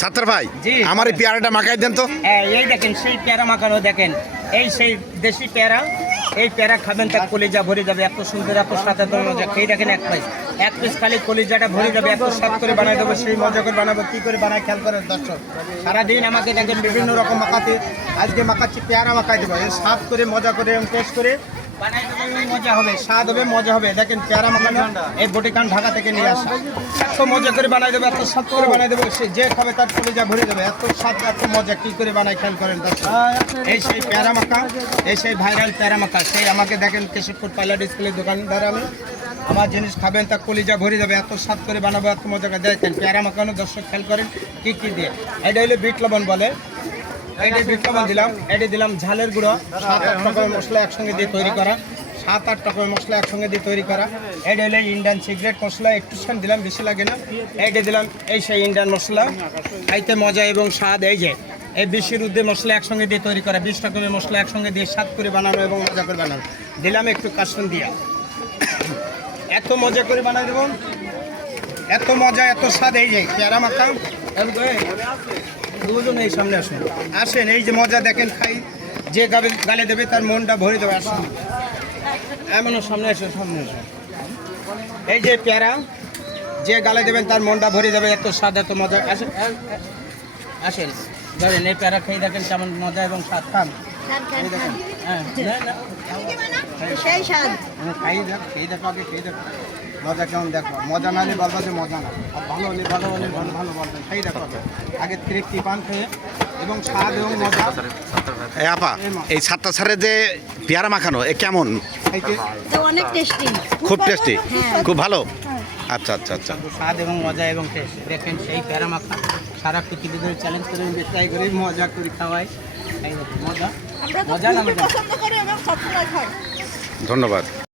সাত্তার ভাই, জি। আমার এই পেয়ারাটা মাখাই দেন তো। এই দেখেন সেই পেয়ারা মাখানো, দেখেন এই সেই দেশি পেয়ারা। এই পেয়ারা খাবেন তার কলিজা ভরে যাবে, এত সুন্দর এত স্বাদ এত মজা। খেয়ে দেখেন এক পিস খালি কলিজাটা ভরে যাবে, এত স্বাদ করে বানাই দেবো, সেই মজা করে বানাবো। কী করে বানায় খেয়াল করেন দর্শক। সারাদিন আমাকে দেখেন বিভিন্ন রকম মাখাতে, আজকে মাখাচ্ছি পেয়ারা মাখাই দেবো, এই স্বাদ করে মজা করে টেস্ট করে বানাই দেবো, মজা হবে, স্বাদ হবে, মজা হবে। দেখেন পেয়ারা মাখানো এই বটিকান ঢাকা থেকে নিয়ে আসা, এত মজা করে বানাই দেবো, এত স্বাদ করে বানাই দেবো, সে যে খাবে তার কলিজা ভরে যাবে, এত স্বাদ এত মজা। কী করে বানাই খেয়াল করেন দর্শক। এই সেই পেয়ারা মাখা, এই সেই ভাইরাল পেয়ারা মাখা। সেই আমাকে দেখেন কেশবপুর পাইলট স্কুলের দোকানদার আমি, আমার জিনিস খাবেন তার কলিজা ভরে যাবে, এত স্বাদ করে বানাবো, এত মজা করে। দেখেন পেয়ারা মাখানো দর্শক খেয়াল করেন কী কী দিয়ে। এটা হলো বিট লবণ বলে, এইটা বিট লবণ দিলাম, এটা দিলাম ঝালের গুঁড়ো, 7-8 রকমের মশলা একসঙ্গে দিয়ে তৈরি করা, 7-8 রকমের মশলা একসঙ্গে দিয়ে তৈরি করা। এটা হলো ইন্ডিয়ান সিগারেট মশলা, একটু দিলাম, বেশি লাগে না। এইটা দিলাম এই সেই ইন্ডিয়ান মশলা, খাইতে মজা এবং স্বাদ। এই যে এই বেশির উদ্দে মশলা একসঙ্গে দিয়ে তৈরি করা, 20 রকমের মশলা একসঙ্গে দিয়ে স্বাদ করে বানানো এবং মজা করে বানানো। দিলাম একটু কাসুন দিয়া, এত মজা করে বানাই দেবো, এত মজা এত স্বাদ। এই যে পেয়ারা মাখা, দুজন এই সামনে আসুন, আসেন, এই যে মজা দেখেন। খাই যে গালে দেবে তার মনটা ভরে দেবে। আসুন এমন সামনে আসুন, সামনে আসুন। এই যে পেয়ারা যে গালে দেবেন তার মনটা ভরে যাবে, এত স্বাদ এত মজা। আসেন আসেন, ধরেন এই পেয়ারা খেয়ে দেখেন কেমন মজা এবং স্বাদ। খান, এই দেখেন, হ্যাঁ খাই দেখ, খেয়ে দেখো, আগে খেয়ে দেখো মজা কেমন। দেখো মজা না হলে বলবো যে মজা না, আর ভালো হলে ভালো হলে ভালো ভালো বলবেন। খেয়ে দেখো আগে তৃপ্তি পান খেয়ে এবং স্বাদ এবং মজা। আপা, এই সাত্তার স্যারের যে পেয়ারা মাখানো এ কেমন? খাইতে অনেক টেস্টি, খুব টেস্টি, খুব ভালো। আচ্ছা আচ্ছা আচ্ছা, স্বাদ এবং মজা এবং টেস্ট। দেখেন সেই প্যারা মাখা সারা পৃথিবী ধরে চ্যালেঞ্জ করে ট্রাই করে মজা করে খাওয়াই। মজা মজা না মজা। পছন্দ করি এবং সবসময় খাই। ধন্যবাদ।